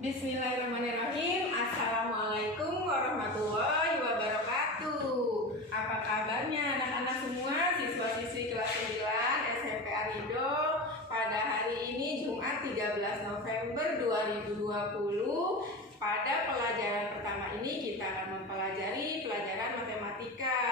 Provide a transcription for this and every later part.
Bismillahirrahmanirrahim. Assalamualaikum warahmatullahi wabarakatuh. Apa kabarnya anak-anak semua, siswa-siswi kelas 9 SMP Arido? Pada hari ini Jumat 13 November 2020, pada pelajaran pertama ini kita akan mempelajari pelajaran matematika.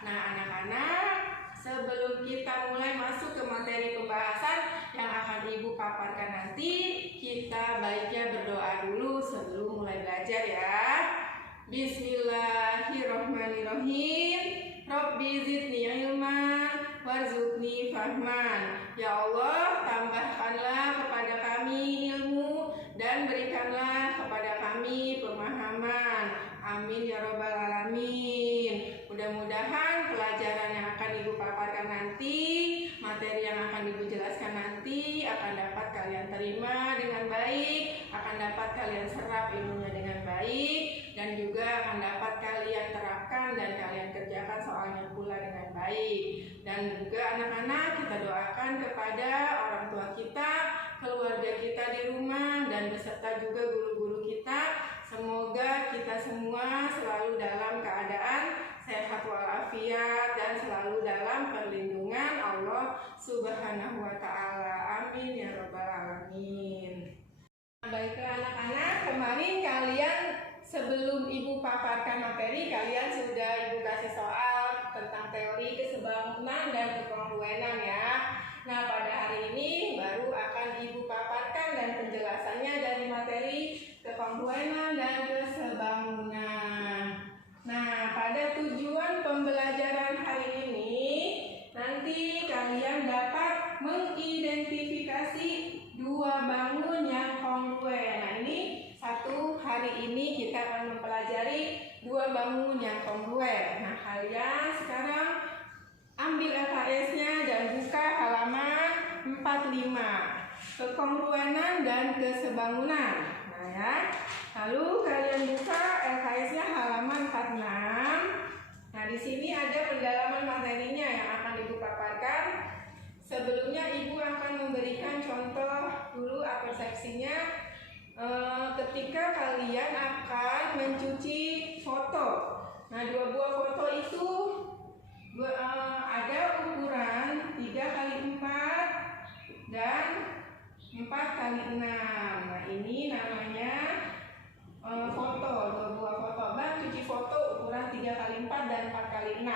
Nah anak-anak, sebelum kita mulai masuk ke materi pembahasan yang akan Ibu paparkan nanti, kita baiknya berdoa dulu sebelum mulai belajar ya. Bismillahirrahmanirrahim. Rabbi zidni ilman warzuqni fahman. Ya Allah, tambahkanlah kepada kami ilmu dan berikanlah kepada kami pemahaman. Amin ya robbal alamin. Mudah-mudahan pelajaran yang akan Ibu paparkan nanti, materi yang akan Ibu jelaskan nanti akan dapat kalian terima dengan baik, akan dapat kalian serap ilmunya dengan baik, dan juga akan dapat kalian terapkan dan kalian kerjakan soalnya pula dengan baik. Dan juga anak-anak, kita doakan kepada orang tua kita, keluarga kita di rumah, dan beserta juga guru-guru kita. Semoga kita semua selalu dalam keadaan sehat walafiat dan selalu dalam perlindungan Allah Subhanahu wa ta'ala. Amin ya robbal alamin. Baiklah anak-anak, kemarin kalian sebelum Ibu paparkan materi, kalian sudah Ibu kasih soal tentang teori kesebangunan dan kekongruenan ya. Nah pada hari ini baru akan Ibu paparkan dan penjelasannya dari materi kekongruenan dan kesebangunan. Nah, pada tujuan pembelajaran hari ini, nanti kalian dapat mengidentifikasi dua bangun yang kongruen. Nah, ini satu hari ini kita akan mempelajari dua bangun yang kongruen. Nah, kalian sekarang ambil LKS-nya dan buka halaman 45. Kekongruenan dan kesebangunan. Nah, ya. Lalu kalian buka LKS-nya halaman 46. Nah, di sini ada pendalaman materinya yang akan Ibu paparkan. Sebelumnya Ibu akan memberikan contoh dulu persepsinya ketika kalian akan mencuci foto. Nah, dua buah foto itu ada ukuran 3x4 dan 4x6. Nah, ini namanya foto, dua buah foto. Bang, cuci foto ukuran 3x4 dan 4x6.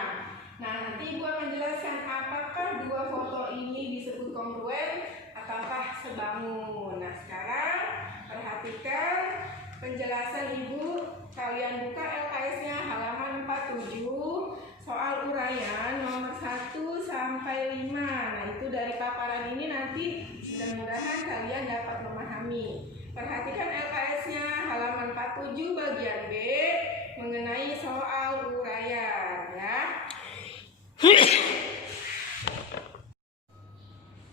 Nah, nanti Ibu akan jelaskan apakah dua foto ini disebut kongruen ataukah sebangun. Nah, sekarang perhatikan penjelasan Ibu. Kalian buka LKS-nya halaman 47, soal uraian nomor 1 sampai 5. Nah, itu dari paparan ini nanti mudah-mudahan kalian dapat memahami. Perhatikan LKS-nya halaman 47 bagian B mengenai soal uraian ya.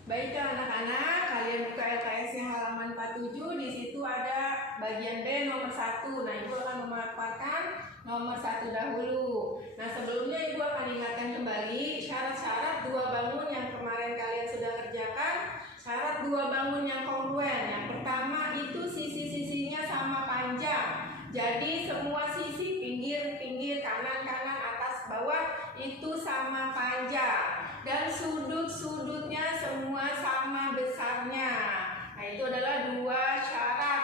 Baiklah anak-anak, kalian buka LKS-nya halaman 47, di situ ada bagian B nomor 1. Nah, Ibu akan memaparkan nomor 1 dahulu. Nah, sebelumnya Ibu akan ingatkan kembali syarat-syarat dua bangun yang kemarin kalian sudah kerjakan. Syarat dua bangun yang kongruen. Yang pertama itu sisi-sisinya sama panjang. Jadi semua sisi pinggir-pinggir, kanan-kanan, atas, bawah itu sama panjang. Dan sudut-sudutnya semua sama besarnya. Nah, itu adalah dua syarat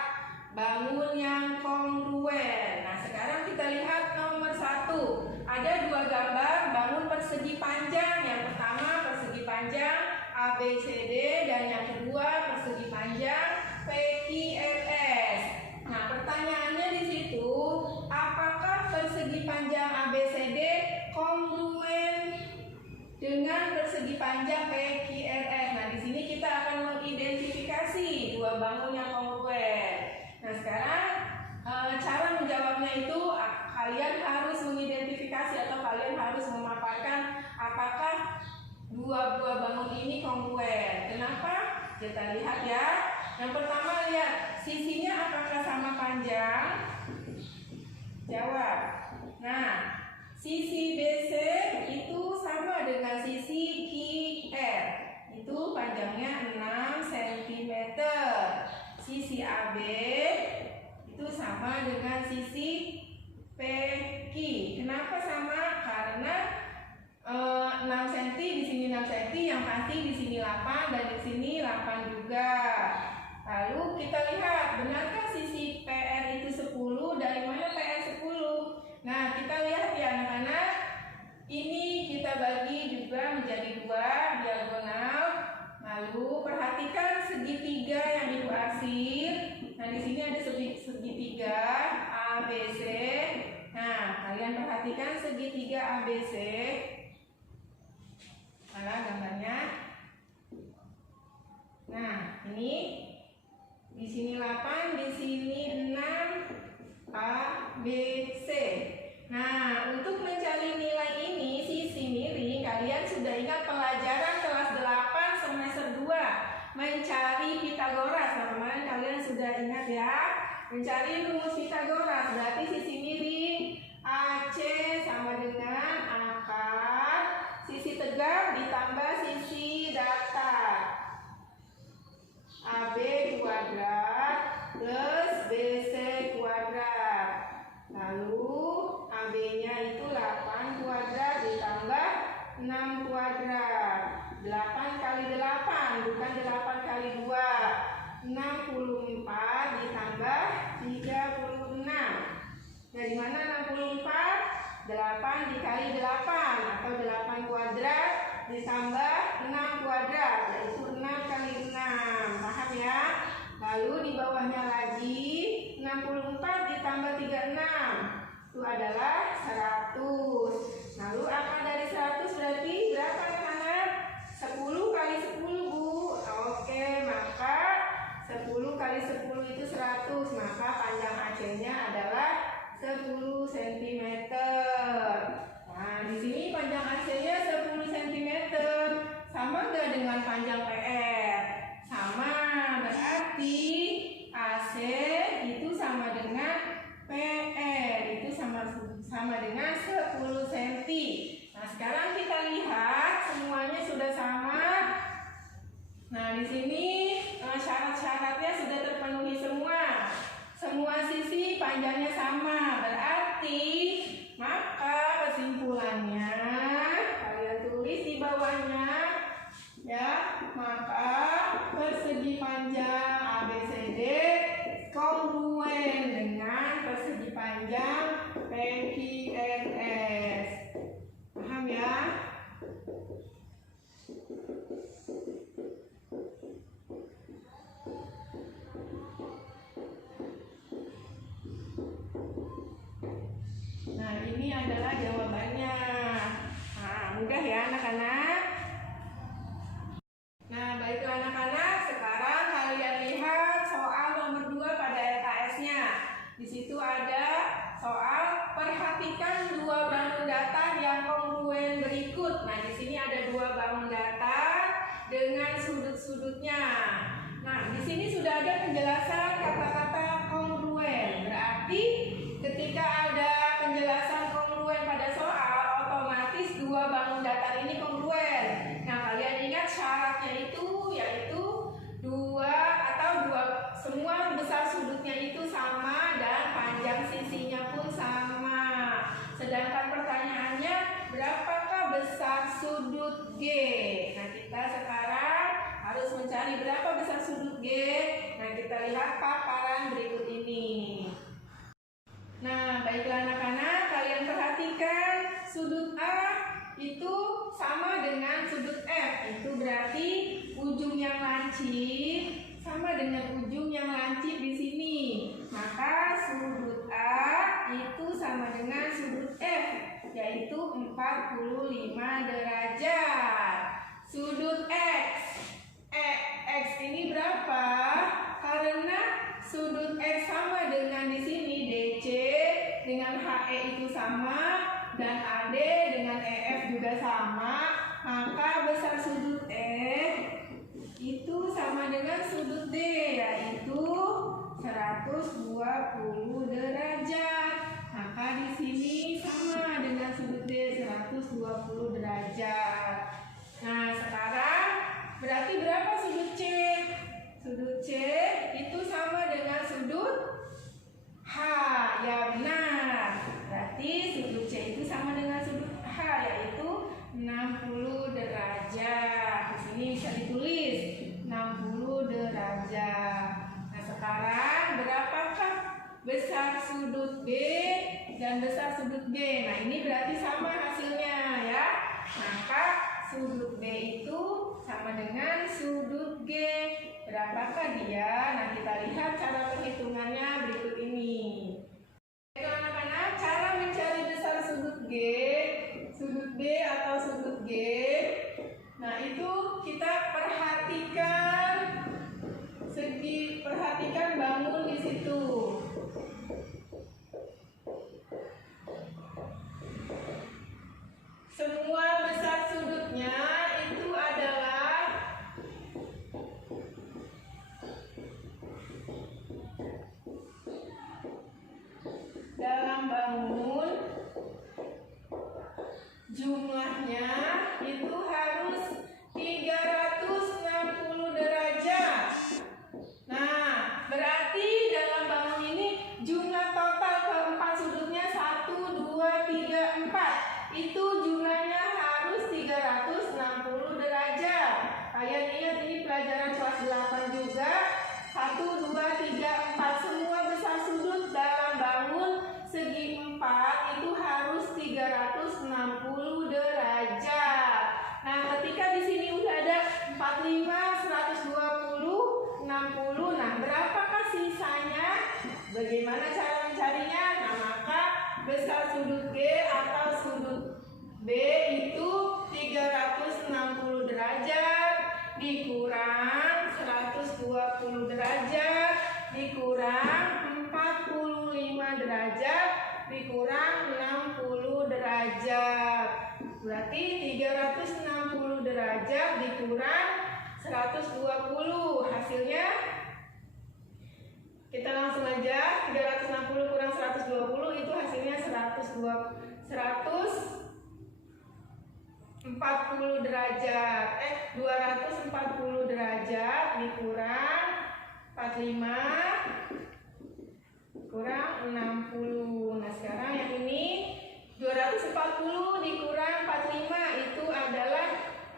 bangun yang kongruen. Nah, sekarang kita lihat nomor 1. Ada dua gambar bangun persegi panjang. Yang pertama persegi panjang ABCD dan yang kedua persegi panjang PQRS. Nah, pertanyaannya di situ, apakah persegi panjang ABCD kongruen dengan persegi panjang PQRS? Nah, di sini kita akan mengidentifikasi dua bangun yang kongruen. Nah, sekarang cara menjawabnya itu kalian harus mengidentifikasi atau kalian harus memaparkan apakah dua buah bangun ini kongruen. Kenapa? Kita lihat ya. Yang pertama lihat sisinya apakah sama panjang? Jawab. Nah, sisi BC itu sama dengan sisi QR. Itu panjangnya 6 cm. Sisi AB itu sama dengan sisi PQ. Kenapa sama? Karena 6 cm di sini 6 cm, yang pasti di sini 8 dan di sini 8 juga. Lalu kita lihat, benarkah sisi PR itu 10? Dari mana PR 10? Nah, kita lihat ya anak-anak. Ini kita bagi juga menjadi 2 diagonal. Lalu perhatikan segitiga yang itu arsir. Nah, di sini ada segitiga ABC. Nah, kalian perhatikan segitiga ABC. Mana gambarnya? Nah, ini di sini 8, di sini 6 ABC. Nah, untuk mencari nilai ini sisi miring, kalian sudah ingat pelajaran kelas 8 semester 2 mencari Pitagoras. Nah, kemarin kalian sudah ingat ya, mencari rumus Pitagoras. Berarti sisi miring AC sama dengan akar sisi tegak ditambah sisi datar. AB kuadrat plus BC kuadrat. Lalu AB-nya itu 8 kuadrat ditambah 6 kuadrat. 8 kali 8, bukan 8 kali 2. 64 ditambah 36. Dari mana 64? 8 dikali 8 atau 8 kuadrat ditambah 6 kuadrat, yaitu 6 kali 6. Paham ya? Lalu di bawahnya lagi 64 ditambah 36. Itu adalah 100. Lalu akar dari 100 berarti berapa anak-anak? 10 kali 10 Bu. Oke, maka 10 kali 10 itu 100. Maka panjang AC-nya adalah 10 cm. Nah, di sini panjang AC-nya 10 cm. Sama nggak dengan panjang PR? Sama. Berarti AC itu sama dengan PR. Itu sama dengan 10 cm. Nah, sekarang kita lihat semuanya sudah sama. Nah, di sini syarat-syaratnya sudah terpenuhi semua. Semua sisi panjangnya sama. Berarti maka kesimpulannya kalian tulis di bawahnya ya. Maka persegi panjang ABCD kongruen dengan persegi panjang PQRS. Paham ya? Nah, ini adalah jawabannya. Nah, mudah ya anak-anak. Nah, baiklah anak-anak, sekarang kalian lihat soal nomor 2 pada LKS-nya. Di situ ada soal perhatikan 2 bangun datar yang kongruen berikut. Nah, di sini ada 2 bangun datar dengan sudut-sudutnya. Nah, di sini sudah ada penjelasan kata-kata kongruen. Berarti ketika ada penjelasan kongruen pada soal, otomatis 2 bangun datar ini kongruen. Nah, kalian ingat syaratnya itu yaitu 2 semua besar sudutnya itu sama dan panjang sisinya pun sama. Sedangkan pertanyaannya, berapakah besar sudut G? Nah, kita sekarang harus mencari berapa besar sudut G. Nah, kita lihat paparan berikut ini. Nah, baiklah anak-anak, kalian perhatikan sudut A itu sama dengan sudut F. Itu berarti ujung yang lancip sama dengan ujung yang lancip di sini. Maka sudut A itu sama dengan sudut F, yaitu 45 derajat. Sudut X ini berapa? Karena sudut X sama dengan di sini DC dengan HE itu sama dan AD dengan EF juga sama, maka besar sudut F itu sama dengan sudut D, yaitu 120 derajat. Maka di sini sama dengan sudut D 120 derajat. Nah, sekarang berarti berapa sudut C? Sudut C itu sama dengan sudut besar sudut B dan besar sudut G. Nah, ini berarti sama hasilnya ya. Maka sudut B itu sama dengan sudut G. Berapakah dia? Nah, kita lihat cara perhitungannya berikut ini. Baik anak-anak, cara mencari besar sudut G, sudut B atau sudut G. Nah, itu kita perhatikan bangun di situ. Semua besar sudutnya itu adalah dalam bangun, jumlahnya itu harus 360 derajat. Nah, berarti dalam bangun ini jumlah total keempat sudutnya 1, 2, 3, 4. Itu jumlahnya harus 360 derajat. Kalian ingat ini pelajaran kelas 8 juga. 1, 2, 3, 4. Semua besar sudut dalam bangun segi 4 itu harus 360 derajat. Nah, ketika di sini udah ada 45, 120, 60. Nah, berapakah sisanya? Bagaimana cara mencarinya? Nah, maka besar sudut G atau sudut B itu 360 derajat dikurang 120 derajat dikurang 45 derajat dikurang 60 derajat. Berarti 360 derajat dikurang 120. Hasilnya kita langsung aja, 360 kurang 120 itu hasilnya 240 derajat. 240 derajat dikurang 45 kurang 60. Nah, sekarang yang ini 240 dikurang 45 itu adalah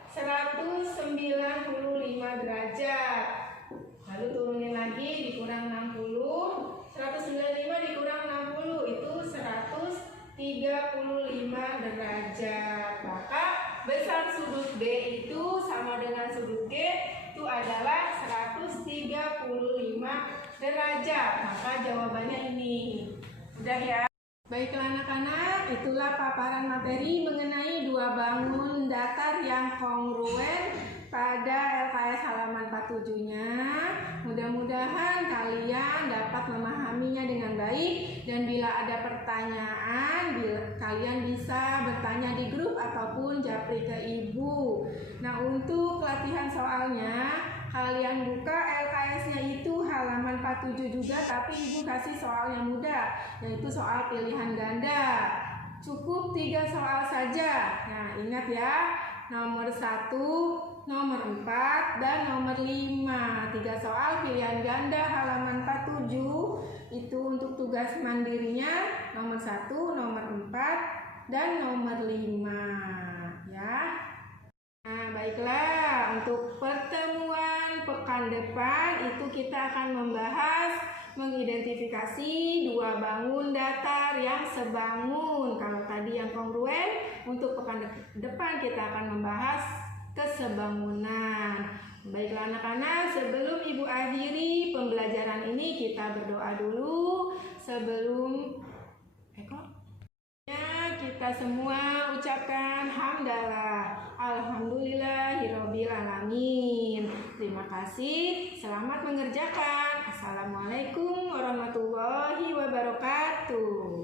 195 derajat. Lalu turunin lagi dikurang 60. 195 dikurang 60 itu 135 derajat. Maka besar sudut B itu sama dengan sudut G itu adalah 135 derajat. Maka jawabannya ini. Udah ya. Baiklah anak-anak, itulah paparan materi mengenai dua bangun datar yang kongruen pada LKS halaman 47-nya. Mudah-mudahan kalian dapat memahaminya dengan baik, dan bila ada pertanyaan, kalian bisa bertanya di grup ataupun japri ke ibu. Nah, untuk latihan soalnya, kalian buka LKS-nya itu halaman 47 juga, tapi ibu kasih soal yang mudah, yaitu soal pilihan ganda. Cukup 3 soal saja. Nah, ingat ya, nomor 1, nomor 4, dan nomor 5. 3 soal pilihan ganda halaman 47 itu untuk tugas mandirinya nomor 1, nomor 4, dan nomor 5 ya. Nah, baiklah, untuk pertemuan pekan depan itu kita akan membahas mengidentifikasi dua bangun datar yang sebangun. Kalau tadi yang kongruen, untuk pekan depan kita akan membahas kesebangunan. Baiklah anak-anak, sebelum ibu akhiri pembelajaran ini, kita berdoa dulu sebelum kita semua ucapkan hamdalah, alhamdulillahirabbil alamin. Terima kasih, selamat mengerjakan. Assalamualaikum warahmatullahi wabarakatuh.